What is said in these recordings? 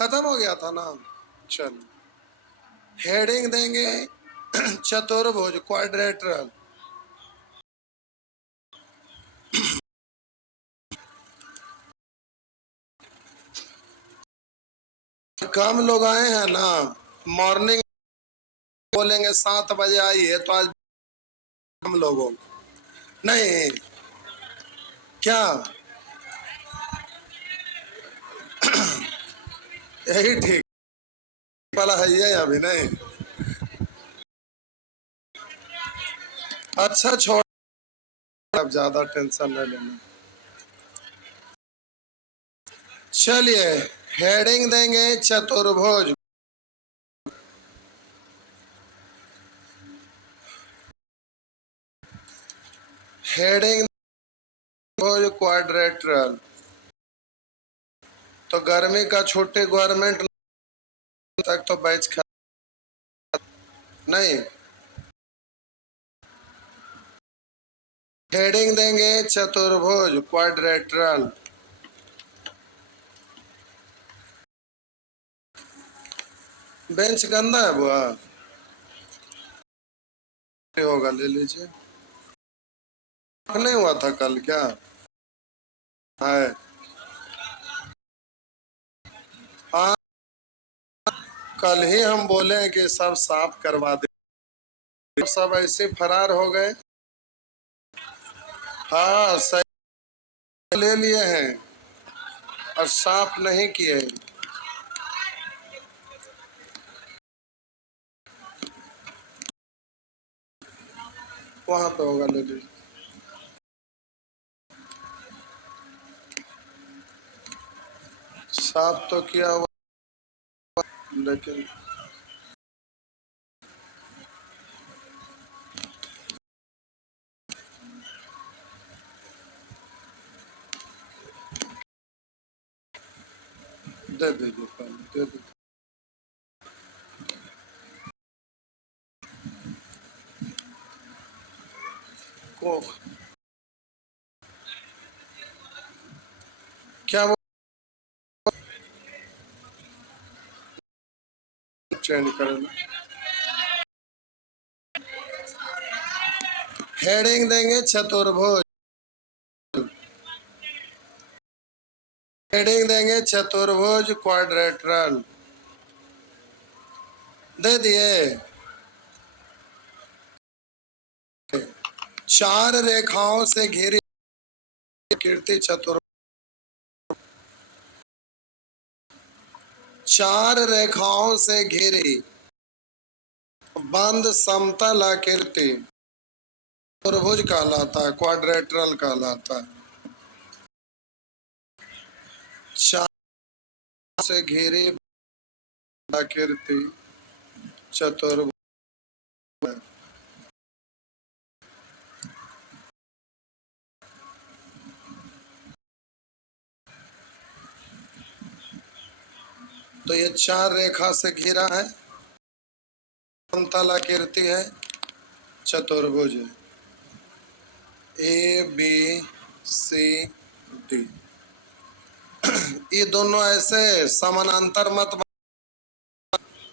खत्म हो गया था ना। चल हेडिंग देंगे चतुर्भुज क्वाड्रेटरल। कम लोग आए हैं ना, मॉर्निंग बोलेंगे 7 बजे आइए, तो आज कम लोगों नहीं क्या, यही ठीक वाला है ये अभी नहीं। अच्छा छोड़, अब ज्यादा टेंशन नहीं लेना। चलिए हेडिंग देंगे चतुर्भुज। Heading quadrilateral. तो गर्मी का छुट्टी गवर्नमेंट तक तो बैच खा नहीं। हेडिंग देंगे चतुर्भुज क्वाड्रेटरल। बेंच गंदा है बुआ, होगा ले लीजिए। नहीं हुआ था कल क्या है? हाँ कल ही हम बोले हैं कि सब साफ करवा दे, सब ऐसे फरार हो गए। हाँ सही ले लिए हैं और साफ नहीं किए। वहां पे होगा ले लीजिए। साफ तो किया हुआ लेकिन दे दीजिए पहले, दे दीजिए। को क्या वो चेंज करेगा? हेडिंग देंगे चतुर्भुज। हेडिंग देंगे चतुर्भुज क्वाड्रेटरल। दे दिए। चार रेखाओं से घिरी कीर्ति चतुर्भुज। चार रेखाओं से घिरी बंद समतल आकृति चतुर्भुज कहलाता है, क्वाड्रेटरल कहलाता है। चार से घिरी आकृति चतुर्भुज। तो ये चार रेखा से घिरा है, समतल आकृति है, चतुर्भुज है। A B C D. ये दोनों ऐसे समानांतर मत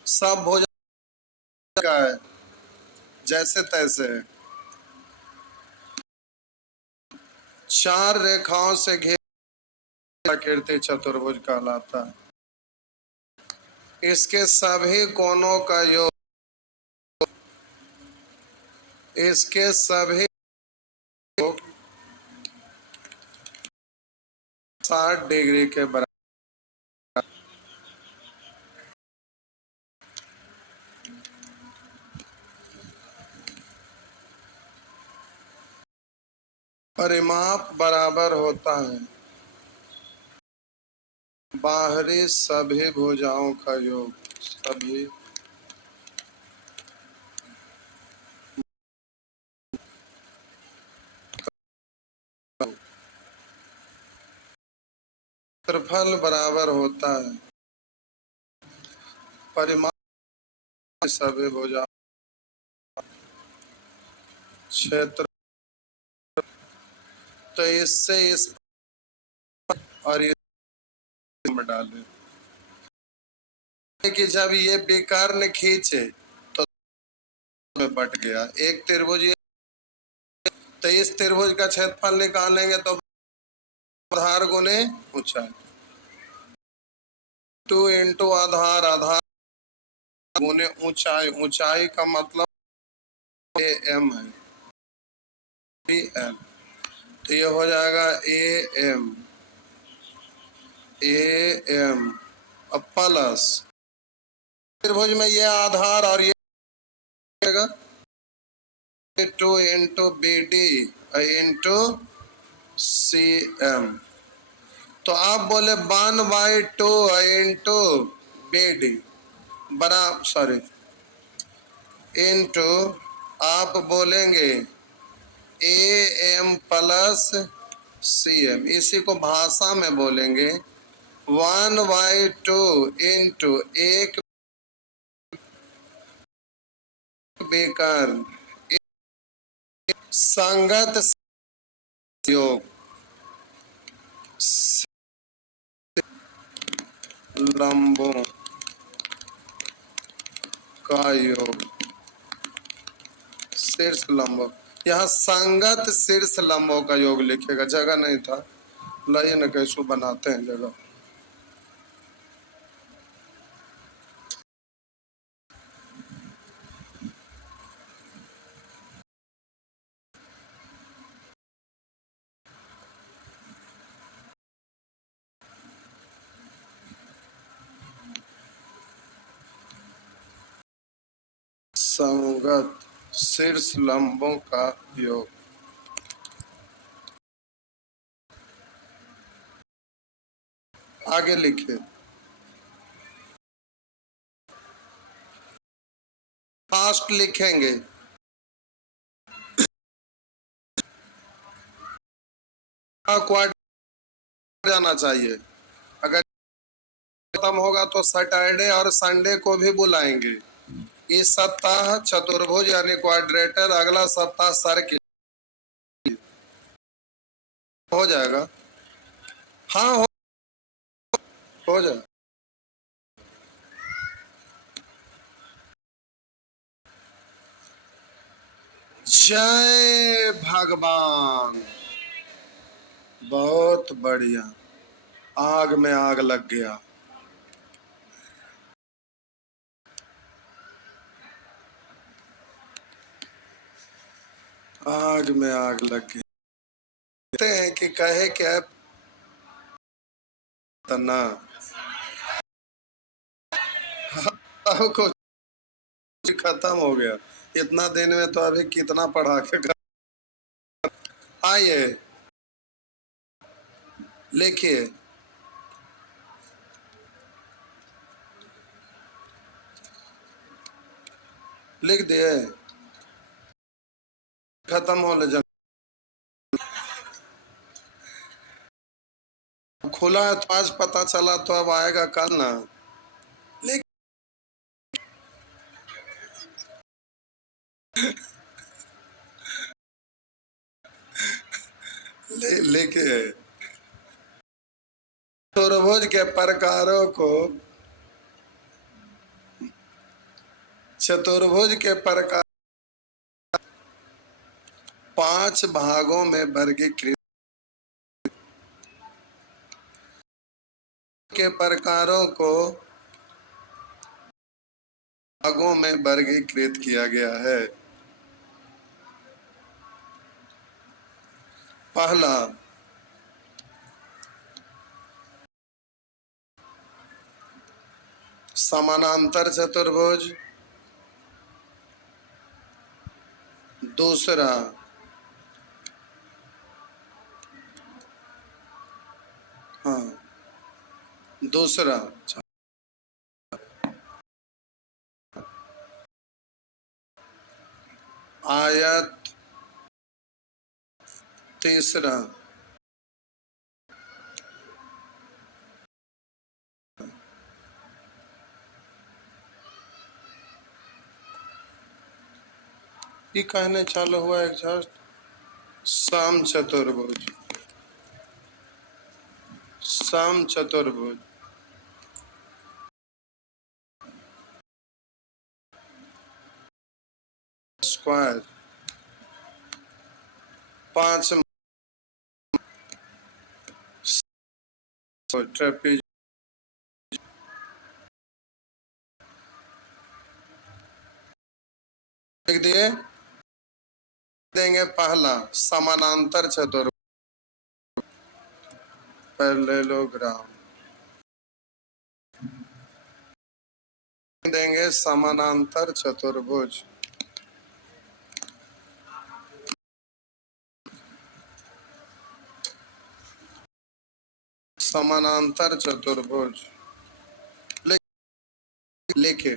सब भुज का है, जैसे तैसे है। चार रेखाओं से घिरा आकृति चतुर्भुज कहलाता है। इसके सभी कोणों का योग, इसके सभी योग 60 डिग्री के बराबर। परिमाप बराबर होता है बाहरी सभी भुजाओं का योग। सभी क्षेत्रफल बराबर होता है परिमाप सभी भुजाओं क्षेत्र। तो इससे इस और इस में डालें। कि जब ये बेकार ने खींचे तो में बट गया। एक त्रिभुज ये, तो इस त्रिभुज का क्षेत्रफल निकालेंगे तो आधार गुने ऊंचाई, 2 इंटू आधार, आधार गुने ऊंचाई, ऊंचाई का मतलब ए एम है, एम, तो ये हो जाएगा ए एम प्लस त्रिभुज में ये आधार और ये 2 into B D into C M, तो आप बोले 1/2 इंटू बी डी बना, सॉरी इंटू, आप बोलेंगे A M plus C M, इसी को भाषा में बोलेंगे 1/2 इंटू एक बेकार संगत योग लंबों का योग, शीर्ष लंबों, यहाँ संगत शीर्ष लंबों का योग लिखेगा, जगह नहीं था, लाइए न कैसे बनाते हैं जगह। संगत शीर्ष लंबों का योग, आगे लिखिए, फास्ट लिखेंगे, क्वाड जाना चाहिए, अगर खत्म होगा तो सैटरडे और संडे को भी बुलाएंगे। इस सप्ताह चतुर्भुज यानी क्वाड्रेटर, अगला सप्ताह सर्किल हो जाएगा। हाँ हो जाए। जय भगवान, बहुत बढ़िया, आग में आग लग गया। आग में आग लग गई। कहते हैं कि कहे क्या तना अब कुछ खत्म हो गया, इतना दिन में तो अभी कितना पढ़ा के आइए लिखिए, लिख दिए, खत्म हो ले, खुला है तो आज पता चला तो अब आएगा कल ना, लिख लिखे। चतुर्भुज के प्रकारों को, चतुर्भुज के प्रकार 5 भागों में वर्गीकृत, के प्रकारों को भागों में वर्गीकृत किया गया है। पहला समानांतर चतुर्भुज, दूसरा हाँ दूसरा आयत, तीसरा ये कहने चालू हुआ एग्जॉस्ट, सम चतुर्भुज, सम चतुर्भुज, स्क्वायर 5 ट्रेपीज लिख दिए। देंगे पहला समानांतर चतुर्भुज, पैरेललोग्राम देंगे समानांतर चतुर्भुज। समानांतर चतुर्भुज लिखे।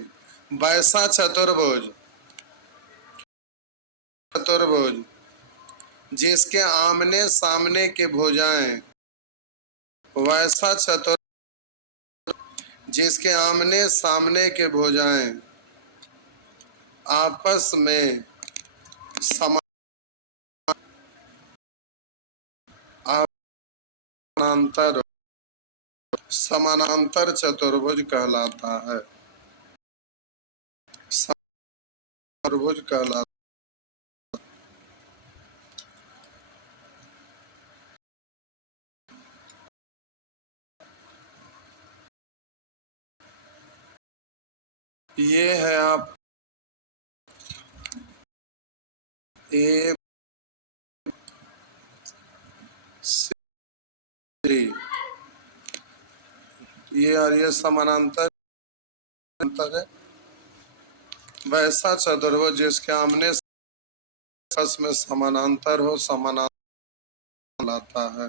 वैसा चतुर्भुज चतुर्भुज जिसके आमने सामने के भुजाएं, वैसा चतुर्भुज जिसके आमने सामने के भुजाएं आपस में समानांतर समानांतर चतुर्भुज कहलाता है। चतुर्भुज कहलाता ये है आप ए ये और ये समानांतर है। वैसा चतुर्भुज जिसके आमने आपस में समानांतर हो, समानांतर लाता है।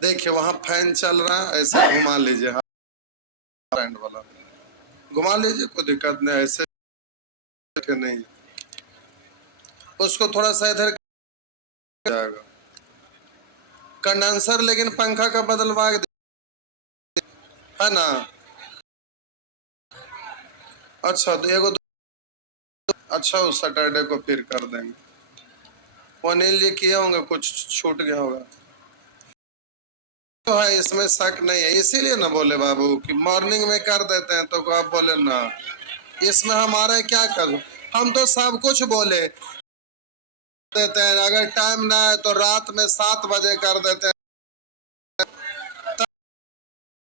देखिए वहां फैन चल रहा है, ऐसे घुमा लीजिए, हैंड वाला घुमा लीजिए, कोई दिक्कत नहीं, ऐसे नहीं, उसको थोड़ा सा इधर जाएगा कंडेंसर, लेकिन पंखा का बदलवा है ना। अच्छा तो एगो अच्छा उस सैटरडे को फिर कर देंगे। वो अनिल जी किए होंगे, कुछ छूट गया होगा तो है, इसमें शक नहीं है। इसीलिए ना बोले बाबू कि मॉर्निंग में कर देते हैं, तो आप बोले ना इसमें हमारा क्या कर, हम तो सब कुछ बोले देते हैं। अगर टाइम ना है तो रात में 7 बजे कर देते हैं।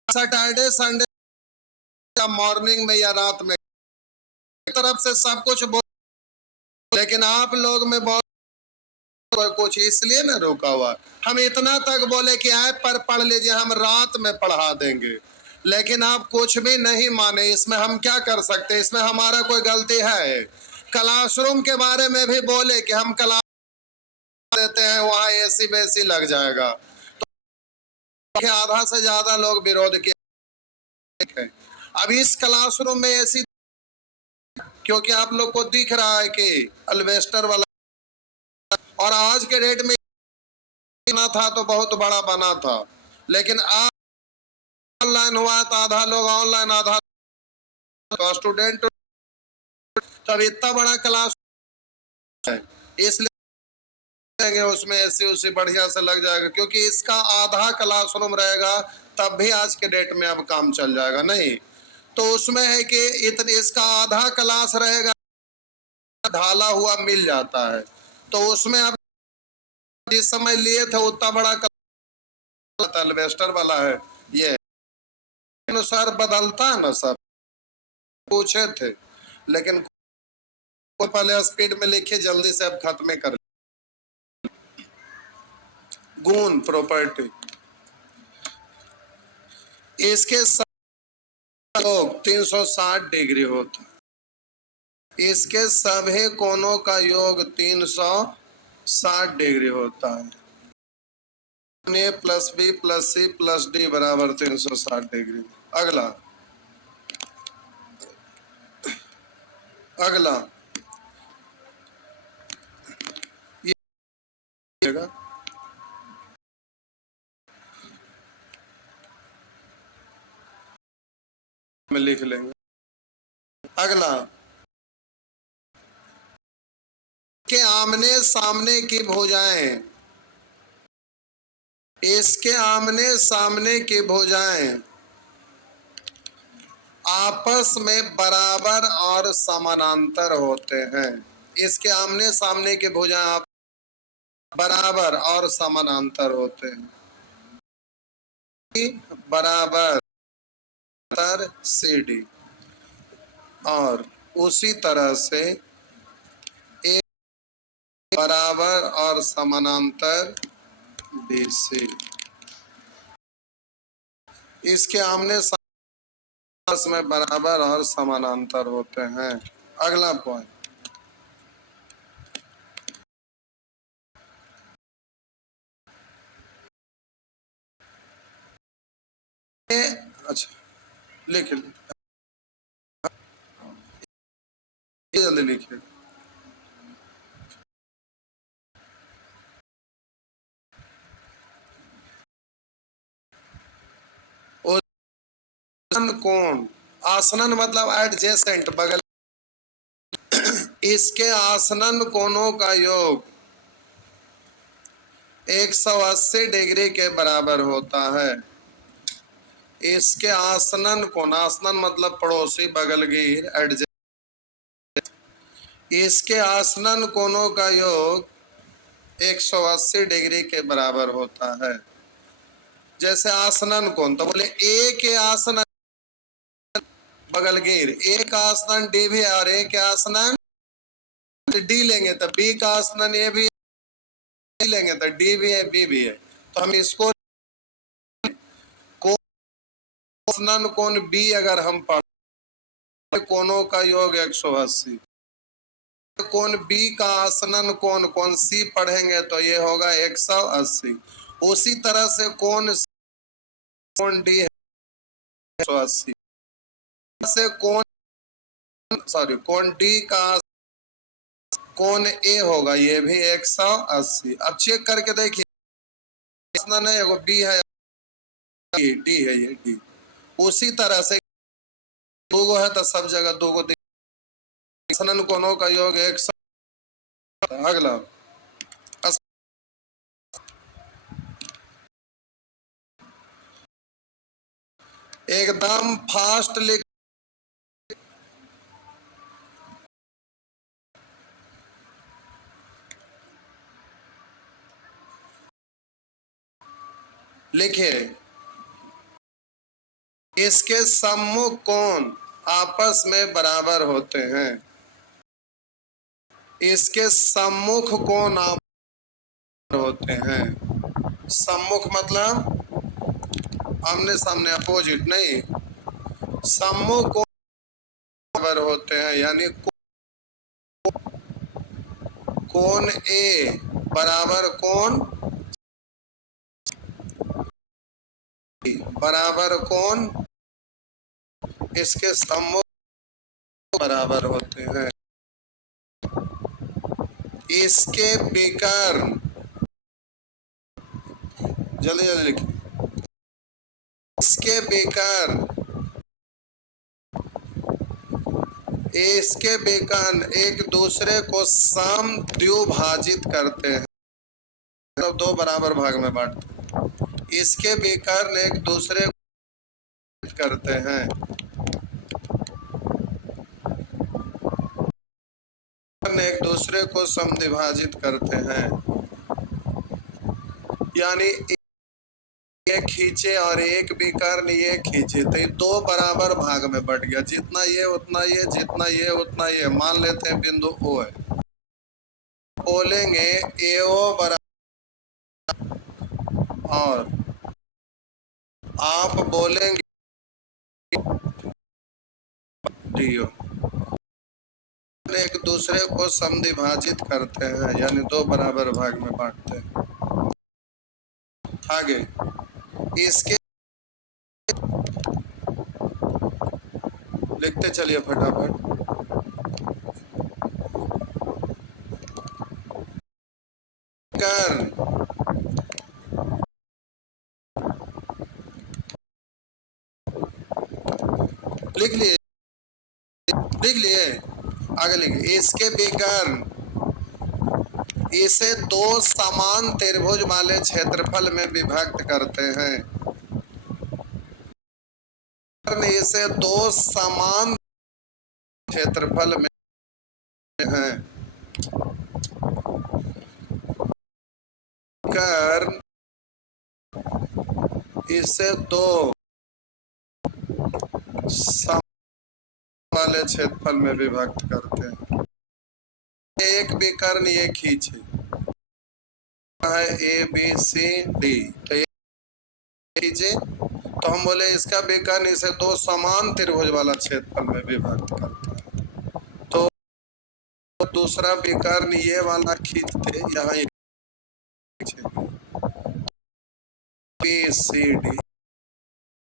सैटरडे संडे या मॉर्निंग में या रात में तरफ से सब कुछ बोल, लेकिन आप लोग में बहुत कुछ इसलिए ना रोका हुआ। हम इतना तक बोले कि ऐप पर पढ़ लीजिए, हम रात में पढ़ा देंगे, लेकिन आप कुछ भी नहीं माने। इसमें हम क्या कर सकते हैं, इसमें हमारा कोई गलती है? क्लासरूम के बारे में भी बोले कि हम क्लास देते हैं, वहां एसी बेसी लग जाएगा, तो आधा से ज्यादा लोग विरोध किए। अब इस क्लासरूम में एसी, क्योंकि आप लोग को दिख रहा है कि अल्वेस्टर वाला, और आज के डेट में बना था तो बहुत बड़ा बना था, लेकिन आज ऑनलाइन हुआ तो आधा लोग ऑनलाइन, आधा तो स्टूडेंट, तब इतना बड़ा क्लास है, इसलिए उसमें एसी उसी बढ़िया से लग जाएगा, क्योंकि इसका आधा क्लासरूम रहेगा तब भी आज के डेट में अब काम चल जाएगा। नहीं तो उसमें है कि इतनी इसका आधा क्लास रहेगा, ढाला हुआ मिल जाता है, तो उसमें आप जिस समय लिए थे उतना बड़ा अल्वेस्टर वाला है। ये अनुसार बदलता है ना, सब पूछे थे, लेकिन पहले स्पीड में लिखिए, जल्दी से अब खत्म कर। गुण प्रॉपर्टी, इसके योग 360 डिग्री होता है, इसके सभी कोणों का योग 360 डिग्री होता है। A plus B plus C plus D बराबर 360 डिग्री। अगला अगला ये में लिख लेंगे। अगला के आमने सामने की भुजाएं इसके आमने सामने की भुजाएं आपस में बराबर और समानांतर होते हैं। इसके आमने सामने की भुजाएं बराबर और समानांतर होते हैं। बराबर CD और उसी तरह से एक बराबर और समानांतर BC। इसके आमने सामने में बराबर और समानांतर होते हैं। अगला पॉइंट, अच्छा लिख जल्दी लिखिए। कोण, आसनन मतलब एडजेसेंट, बगल। इसके आसनन कोणों का योग 180 डिग्री के बराबर होता है। इसके आसनन कोण, आसनन मतलब पड़ोसी, बगलगीर, एडजेसेंट। इसके आसनन कोणों का योग 180 डिग्री के बराबर होता है। जैसे आसनन कोण तो बोले ए के आसनन बगलगीर, ए का आसनन डी भी है और ए के आसनन डी लेंगे तो बी का आसनन ए भी लेंगे तो डी भी है बी भी है। तो हम इसको आसनन कोण बी अगर हम पढ़, कोणों का योग 180। कोण बी का आसनन कोण कोण सी पढ़ेंगे तो ये होगा 180। उसी तरह से कोण डी है 180 से कोण कोण डी का कोण ए होगा ये भी 180। अब चेक करके देखिए, आसनन है एगो बी है, डी है, ये डी। उसी तरह से दो गो है तो सब जगह दो गो आसनन कोणों का योग 180। अगला एकदम फास्ट लिखिए। इसके सम्मुख कोण आपस में बराबर होते हैं। इसके सम्मुख कोण होते हैं। सम्मुख मतलब आमने सामने, अपोजिट नहीं। सम्मुख कोण बराबर होते हैं, यानी कोण ए बराबर कोण बराबर कोण इसके सम्मुख बराबर होते हैं। इसके विकर्ण, जल्दी जल्दी लिखिए। इसके विकर्ण, इसके विकर्ण एक दूसरे को समद्विभाजित करते हैं, मतलब दो बराबर भाग में बांटते हैं। इसके विकर्ण एक दूसरे को करते हैं, एक दूसरे को समद्विभाजित करते हैं। यानी एक खींचे और एक विकर्ण ये खींचे तो ये दो बराबर भाग में बट गया। जितना ये उतना ये, जितना ये उतना ये। मान लेते हैं बिंदु O है, बोलेंगे AO बराबर, और आप बोलेंगे DO। एक दूसरे को समद्विभाजित करते हैं, यानी दो बराबर भाग में बांटते हैं। आगे इसके लिखते चलिए फटाफट। लिख लिए, लिख लिए। आगे लिखिए। इसके विकर्ण इसे दो समान त्रिभुज वाले क्षेत्रफल में विभक्त करते हैं। इसे दो समान क्षेत्रफल में हैं। कर्ण इसे दो समान वाले क्षेत्रफल में विभक्त करते हैं। एक विकर्ण ये खींचे है ए बी सी डी, तो ये खींचे तो हम बोले इसका विकर्ण इसे दो समान त्रिभुज वाला क्षेत्रफल में विभक्त करता है। तो दूसरा विकर्ण ये वाला खींचते यहाँ बी सी डी,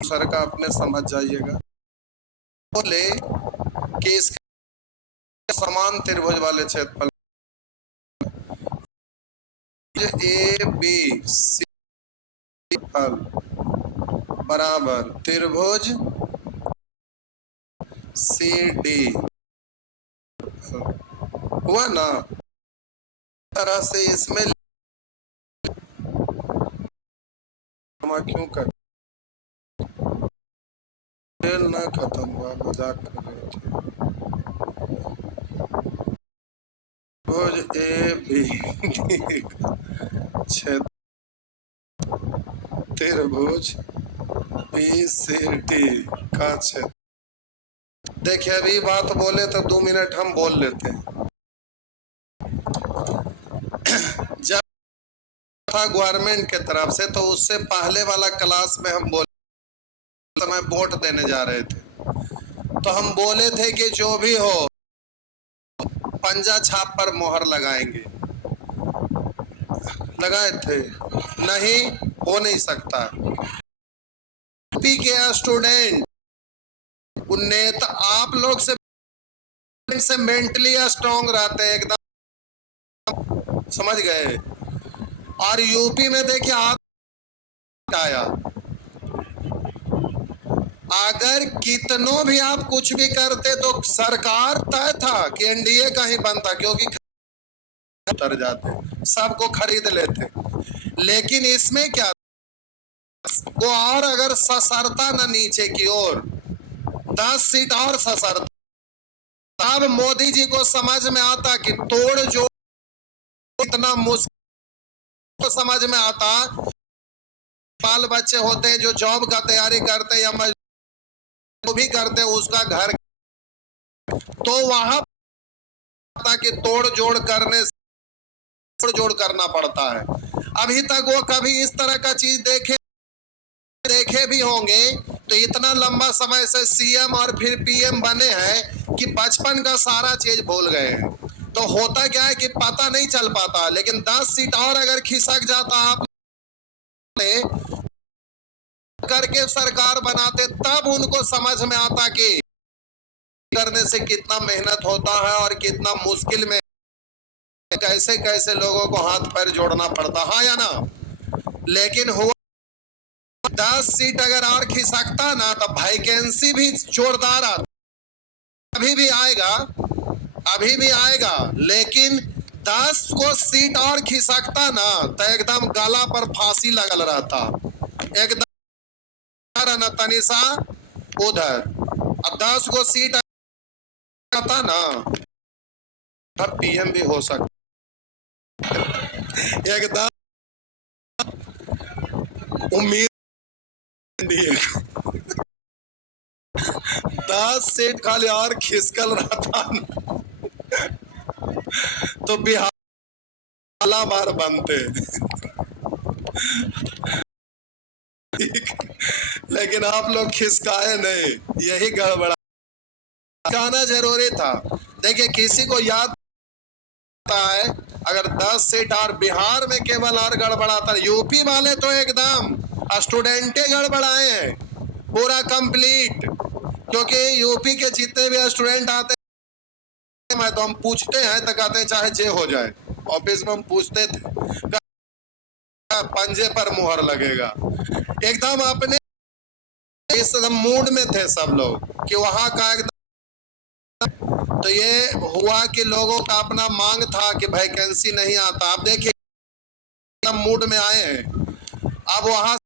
दूसरा का अपने समझ जाइएगा। बोले कि इसके समान त्रिभुज वाले क्षेत्रफल ए बी सी फल बराबर त्रिभुज सी डी हुआ ना। तरह से इसमें क्यों कर ना खत्म हुआ, मजाक कर रहे थे। त्रिभुज ए बी त्रिभुज बी सी डी का क्षेत्र। देखिए अभी बात बोले तो 2 मिनट हम बोल लेते हैं। जब था गवर्नमेंट के तरफ से तो उससे पहले वाला क्लास में हम बोले समय वोट देने जा रहे थे तो हम बोले थे कि जो भी हो पंजा छाप पर मोहर लगाएंगे। लगाए थे? नहीं, हो नहीं सकता। यूपी के स्टूडेंट नेता आप लोग से मेंटली स्ट्रांग रहते हैं एकदम, समझ गए। और यूपी में देखिए आया, अगर कितनों भी आप कुछ भी करते तो सरकार तय था कि एनडीए का ही बनता, क्योंकि उतर जाते सबको खरीद लेते। लेकिन इसमें क्या वो और अगर ससरता न नीचे की ओर 10 सीट और ससरता, तब मोदी जी को समझ में आता कि तोड़ जो इतना मुश्किल तो समझ में आता। बाल बच्चे होते हैं जो जॉब का तैयारी करते हैं या जो भी करते हैं उसका घर, तो वहां कि तोड़ जोड़ करने तोड़ जोड़ करना पड़ता है। अभी तक वो कभी इस तरह का चीज देखे भी होंगे तो इतना लंबा समय से सीएम और फिर पीएम बने हैं कि बचपन का सारा चीज भूल गए हैं। तो होता क्या है कि पता नहीं चल पाता। लेकिन 10 सीट और अगर खिसक जाता आप करके सरकार बनाते, तब उनको समझ में आता कि करने से कितना मेहनत होता है और कितना मुश्किल में कैसे कैसे लोगों को हाथ पैर जोड़ना पड़ता, हाँ या ना। लेकिन हुआ 10 सीट अगर और खिसकता ना तो वैकेंसी भी जोरदार आता, अभी भी आएगा। लेकिन 10 को सीट और खिसकता ना तो एकदम गला पर फांसी लगल रहता, एकदम न तनिसा उधर। अब 10 को सीट आता ना तब पीएम भी हो सकता एकदम उम्मीद। 10 सीट खाली और खिसकल रहता ना तो बिहार बार बनते। लेकिन आप लोग खिसकाए नहीं, यही गड़बड़ा। कहना जरूरी था। देखिए किसी को याद है अगर 10 सीट और बिहार में केवल और गड़बड़ाता, यूपी वाले तो एकदम स्टूडेंटे गड़बड़ाए हैं पूरा कंप्लीट। क्योंकि यूपी के जितने भी स्टूडेंट आते हैं तो हम पूछते हैं तो कहते हैं चाहे जे हो जाए। ऑफिस में हम पूछते थे पंजे पर मुहर लगेगा। एकदम अपने इस मूड में थे सब लोग कि वहां का एकदम तो ये हुआ कि लोगों का अपना मांग था कि वैकेंसी नहीं आता। अब देखिए मूड में आए हैं, अब वहां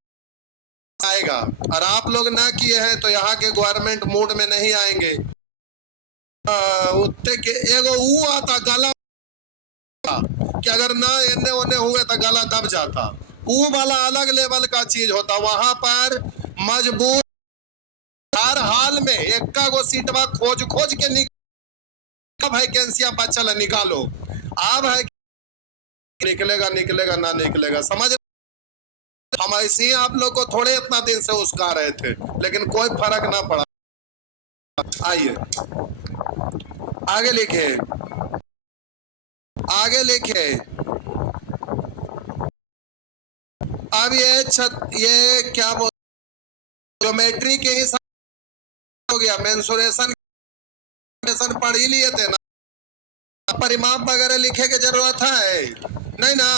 आएगा और आप लोग ना किए हैं तो यहाँ के गवर्नमेंट मूड में नहीं आएंगे। उत्ते के एगो वो आता गला कि अगर ना एने ओने हुए तो गला दब जाता, वो वाला अलग लेवल का चीज होता। वहां पर मजबूर हर हाल में एक्का गो सीटवा खोज खोज के वैकेंसियां बचल निकालो। अब है निकलेगा निकलेगा ना निकलेगा, समझ। हम ऐसे ही आप लोग को थोड़े इतना दिन से उसका रहे थे, लेकिन कोई फर्क ना पड़ा। आइए आगे लिखे, आगे लिखे। अब ये क्या बोल, ज्योमेट्री के हिसाब हो गया, मेंसुरेशन पढ़ ही लिए थे ना, परिमाप वगैरह लिखे की जरूरत है नहीं ना,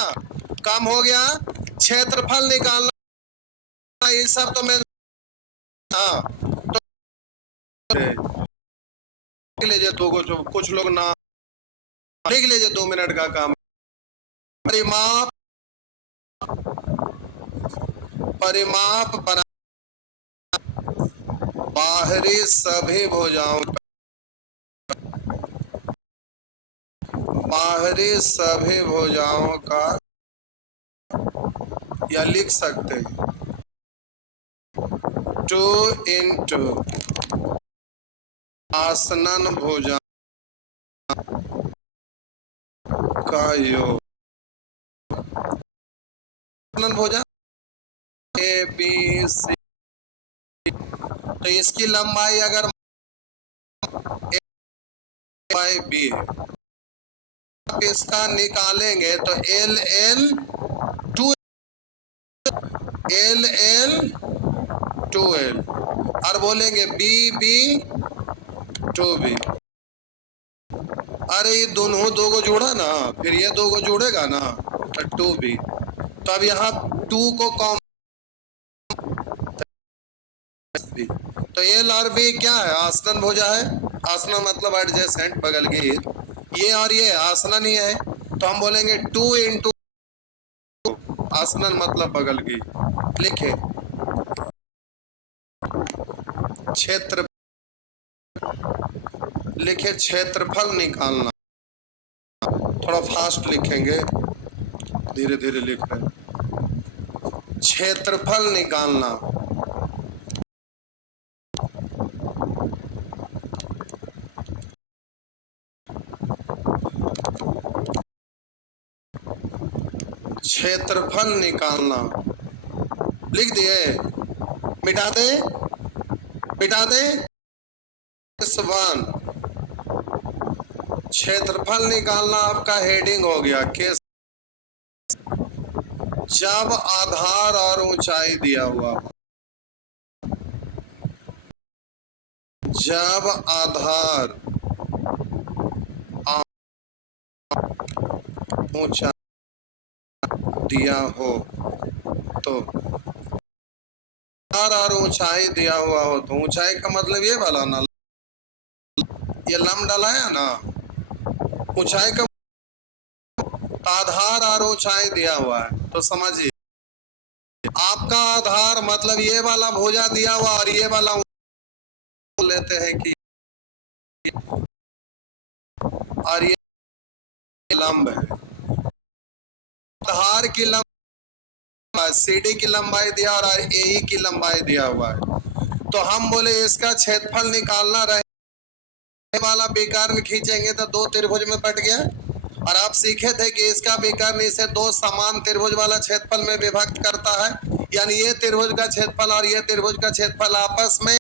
काम हो गया। क्षेत्रफल निकालना ये सब तो मैं हाँ तो लिख लीजिए दो कुछ लोग ना लिख लीजिए, 2 मिनट का काम। परिमाप, परिमाप बना बाहरी सभी भुजाओं का, बाहरी सभी भुजाओं का, या लिख सकते हैं 2 इंटू आसनन भुजा का योग। आसनन भुजा ए बी सी, तो इसकी लंबाई अगर बाई बी है, इसका निकालेंगे तो L L 2 L L 2L, और बोलेंगे बी बी 2B। अरे ये दोनों दो को जोड़ा ना, फिर ये दो को जोड़ेगा ना तो 2B। तो अब यहाँ 2 को कॉम, तो एल और बी क्या है, आसनन भुजा है। आसनन मतलब एडजेसेंट, बगल की। ये और ये आसनन ही है, तो हम बोलेंगे 2 इंटू आसनन मतलब बगल की। लिखे क्षेत्र, लिखे क्षेत्रफल निकालना। थोड़ा फास्ट लिखेंगे, धीरे धीरे लिख रहे हैं। क्षेत्रफल निकालना, क्षेत्रफल निकालना। लिख दिए, मिटा दे, मिटा दे। 1 क्षेत्रफल निकालना आपका हेडिंग हो गया। केस जब आधार और ऊंचाई दिया हुआ हो, जब आधार ऊंचाई दिया हो तो, आधार और ऊंचाई दिया हुआ हो तो, ऊंचाई का मतलब ये वाला ना, ये लम डाला है ना, ऊंचाई का आधार और ऊंचाई दिया हुआ है तो समझिए आपका आधार मतलब ये वाला भुजा दिया हुआ और ये वाला लेते हैं कि, और ये लंब है। आधार की लंबाई, सीडी की लंबाई दिया और एई की लंबाई दिया हुआ है, तो हम बोले इसका क्षेत्रफल निकालना रहे वाला विकर्ण खींचेंगे तो 2 त्रिभुज में बट गया। और आप सीखे थे कि इसका विकर्ण इसे 2 समान त्रिभुज वाला क्षेत्रफल में विभक्त करता है, यानी ये त्रिभुज का क्षेत्रफल और ये त्रिभुज का क्षेत्रफल आपस में,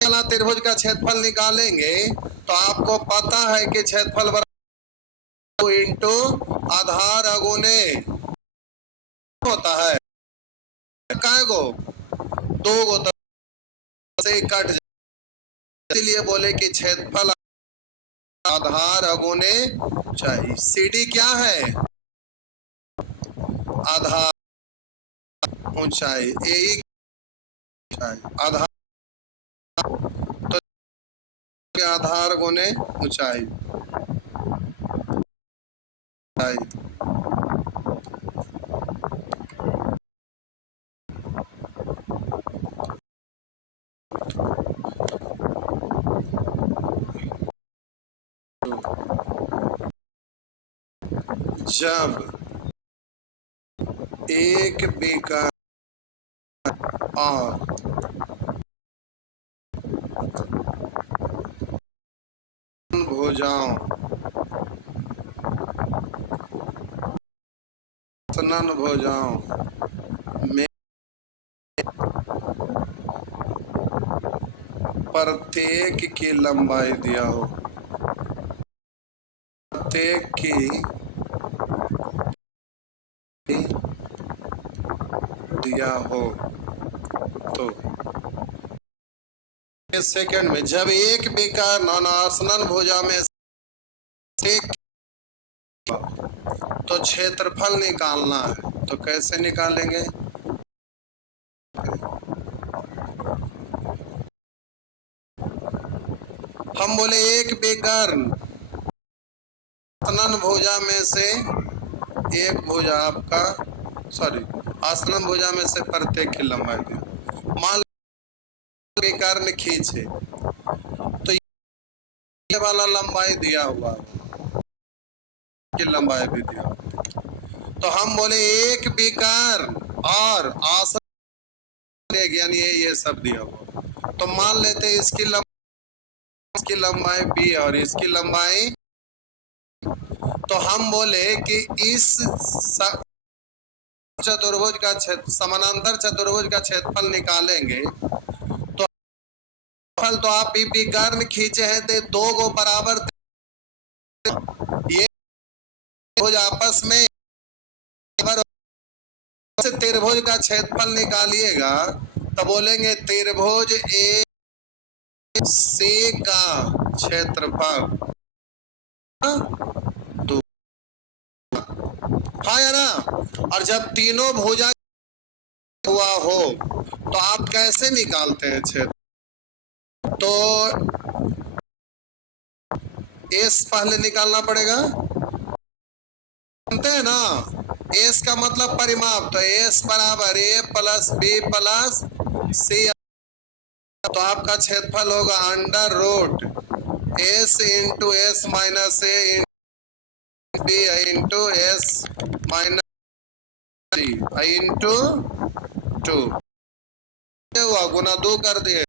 त्रिभुज का क्षेत्रफल निकालेंगे तो आपको पता है कि क्षेत्रफल बराबर इंटू आधार अगुने होता है, काय गो 2 गो तो से कट जाए, इसलिए बोले कि क्षेत्रफल आधार अगुने ऊंचाई। सीडी क्या है, आधार ऊंचाई, एई ऊंचाई, आधार। तो आधार गुने ऊंचाई। जब एक बेकार और भुजाओं सनन भुजाओं में प्रत्येक की लंबाई दिया हो, प्रत्येक की दिया हो तो सेकंड में जब एक बेकार नौनासनन भुजा में से तो क्षेत्रफल निकालना है, तो कैसे निकालेंगे? हम बोले एक बेकार आसनन भुजा में से एक भुजा आपका आसनन भुजा में से प्रत्येक की लंबाई दिया। मान बेकार ने खींचे तो ये वाला लंबाई दिया हुआ की लंबाई भी दिया, तो हम बोले एक बेकार और आसन यानी ये सब दिया हुआ, तो मान लेते इसकी लंबाई b और इसकी लंबाई, तो हम बोले कि इस चतुर्भुज का समानांतर चतुर्भुज का क्षेत्रफल निकालेंगे तो आप विकर्ण खींचे हैं तो दो को बराबर ये भुज आपस में त्रिभुज का क्षेत्रफल निकालिएगा तो बोलेंगे त्रिभुज ए से का क्षेत्रफल हाँ या ना। और जब तीनों भुजा हुआ हो तो आप कैसे निकालते हैं क्षेत्र? तो एस पहले निकालना पड़ेगा, जानते हैं ना, एस का मतलब परिमाप, तो एस बराबर A plus B plus C, तो आपका क्षेत्रफल होगा under root S into S minus A B into S minus C into 2 हुआ, गुना 2 कर दिए,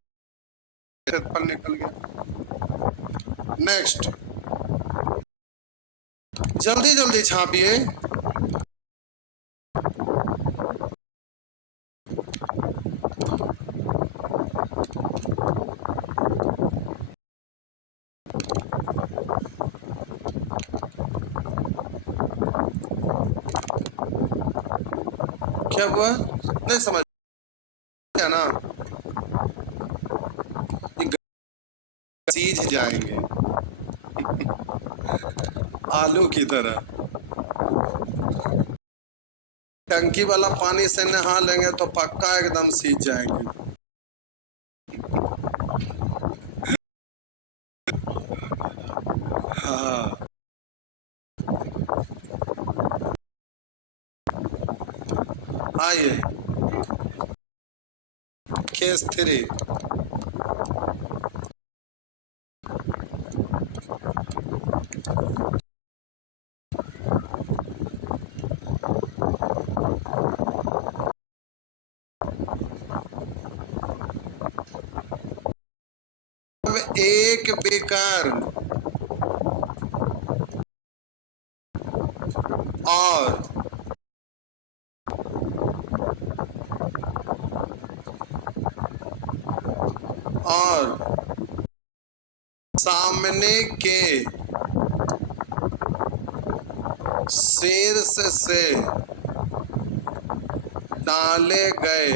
क्षेत्रफल निकल गया। नेक्स्ट जल्दी जल्दी छापिए। क्या हुआ नहीं समझ ना, सीज जाएंगे आलू की तरह। टंकी वाला पानी से नहा लेंगे तो पक्का एकदम सीज जाएंगे। हाँ आइए केस 3, एक बेकार और सामने के शीर्ष से डाले गए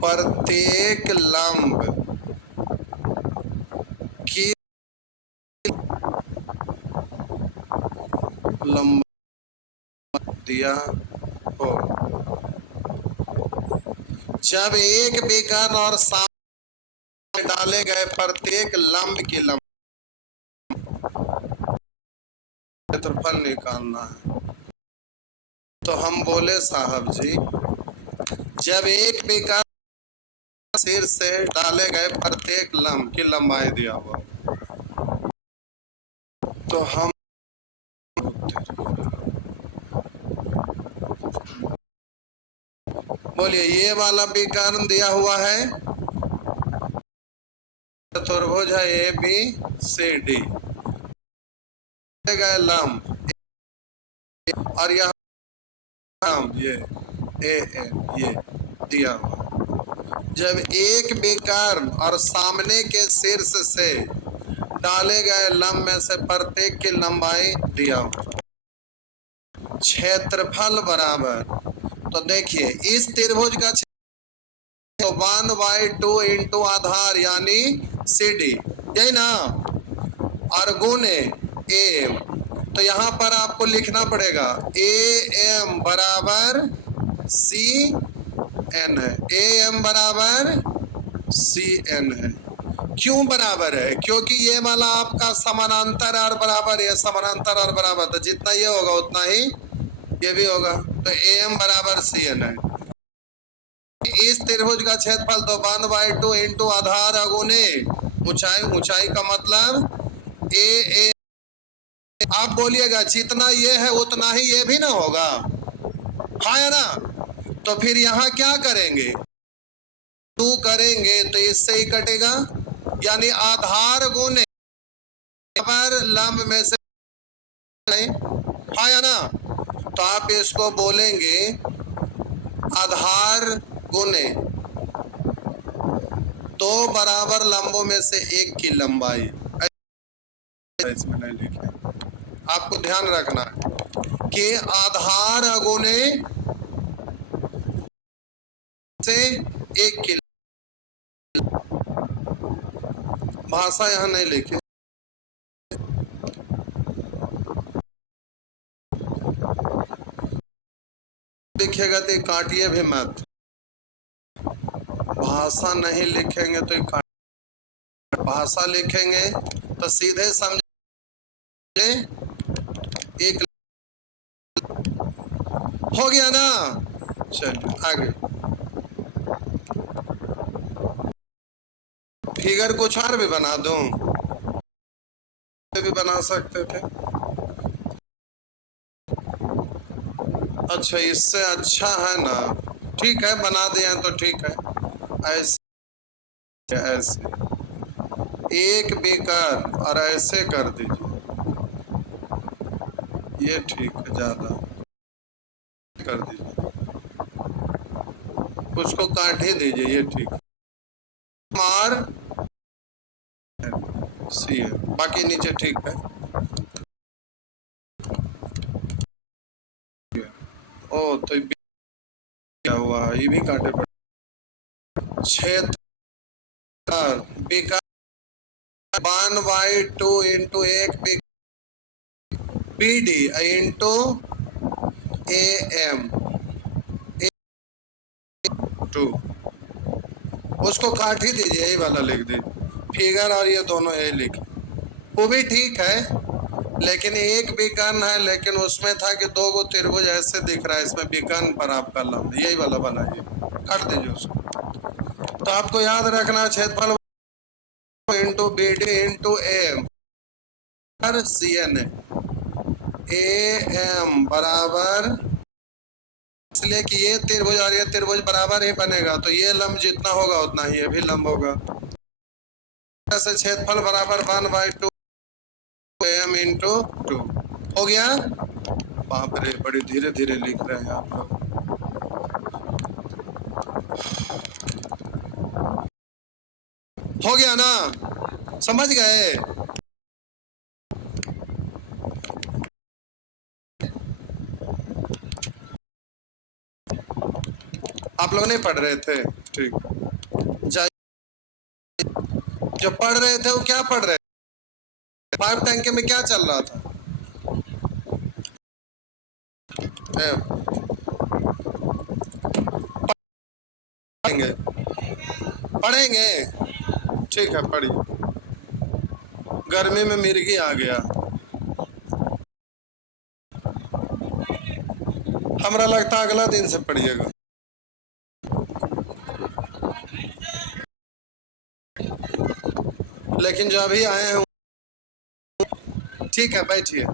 प्रत्येक लंब की लंबाई दिया हो। जब एक बेकार और डाले गए प्रत्येक लंब की लंबाई क्षेत्रफल निकालना है। तो हम बोले साहब जी, जब एक बेकार सिर से डाले गए प्रत्येक लंब की लंबाई दिया हुआ, तो हम बोलिए ये वाला विकर्ण दिया हुआ है चतुर्भुज है ए बी सी डी, गए लंब और यह ये ए एन ये दिया हुआ। जब एक विकर्ण और सामने के शीर्ष से डाले गए लंब में से प्रत्येक की लंबाई दिया हुआ, क्षेत्रफल बराबर, तो देखिए इस त्रिभुज का तो 1/2 इंटू आधार यानी सी डी, यही ना, और गुणे एम। तो यहाँ पर आपको लिखना पड़ेगा ए एम बराबर सी एन है, ए एम बराबर सी एन है। क्यों बराबर है? क्योंकि ये वाला आपका समानांतर और बराबर, ये समानांतर और बराबर, तो जितना ये होगा उतना ही ये भी होगा, तो ए एम बराबर सी एन है। इस त्रिभुज का क्षेत्रफल तो 1/2 इंटू आधार अगुने ऊंचाई, ऊंचाई का मतलब ए ए। आप बोलिएगा जितना ये है उतना ही ये भी ना होगा, हाँ है ना? तो फिर यहाँ क्या करेंगे? 2 करेंगे तो इससे ही कटेगा, यानी आधार गुने लंब में से, हाँ या ना? तो आप इसको बोलेंगे आधार गुने 2 बराबर लंबों में से एक की लंबाई। इसमें नहीं लिखे, आपको ध्यान रखना है कि आधार गुने से एक की, भाषा यहाँ नहीं लिखे, लिखेगा तो काटिए भी मत, भाषा नहीं लिखेंगे तो काट, भाषा लिखेंगे तो सीधे समझे एक हो गया ना। चलिए आगे, फिगर कुछ और भी बना दूं, भी बना सकते थे। अच्छा इससे अच्छा है ना, ठीक है बना दिया तो ठीक है। ऐसे ऐसे एक बेकार और ऐसे कर दीजिए, ये ठीक है, ज्यादा कर दीजिए, उसको काट ही दीजिए, ये ठीक है। मार सी है, बाकी नीचे ठीक है। ओ तो क्या हुआ, ये भी काटे पड़े। क्षेत्र बेकार 1/2 इंटू एक B D into A M 2, उसको काट ही दीजिए, यही वाला लिख दीजिए फिगर, और ये दोनों यही लिखे, वो भी ठीक है, लेकिन एक विकर्ण है, लेकिन उसमें था कि 2 गो त्रिभुज ऐसे दिख रहा है, इसमें विकर्ण पर आपका लंब, यही वाला बनाइए, काट दीजिए उसको। तो आपको याद रखना क्षेत्रफल into B D into M C N A M बराबर, इसलिए कि ये त्रिभुज और ये त्रिभुज बराबर ही बनेगा, तो ये लंब जितना होगा उतना ही ये भी लंब होगा। ऐसे क्षेत्रफल बराबर 1/2 एम इंटू 2 हो गया। बाप रे बड़ी धीरे धीरे लिख रहे हैं आप लोग। हो गया ना, समझ गए? आप लोग नहीं पढ़ रहे थे? ठीक, जो पढ़ रहे थे वो क्या पढ़ रहे थे? 5 टंके में क्या चल रहा था? पढ़ेंगे पढ़ेंगे ठीक है, पढ़िए। गर्मी में मिर्गी आ गया। हमरा लगता है अगला दिन से पढ़िएगा। लेकिन जो अभी आए हैं, ठीक है, बैठिए।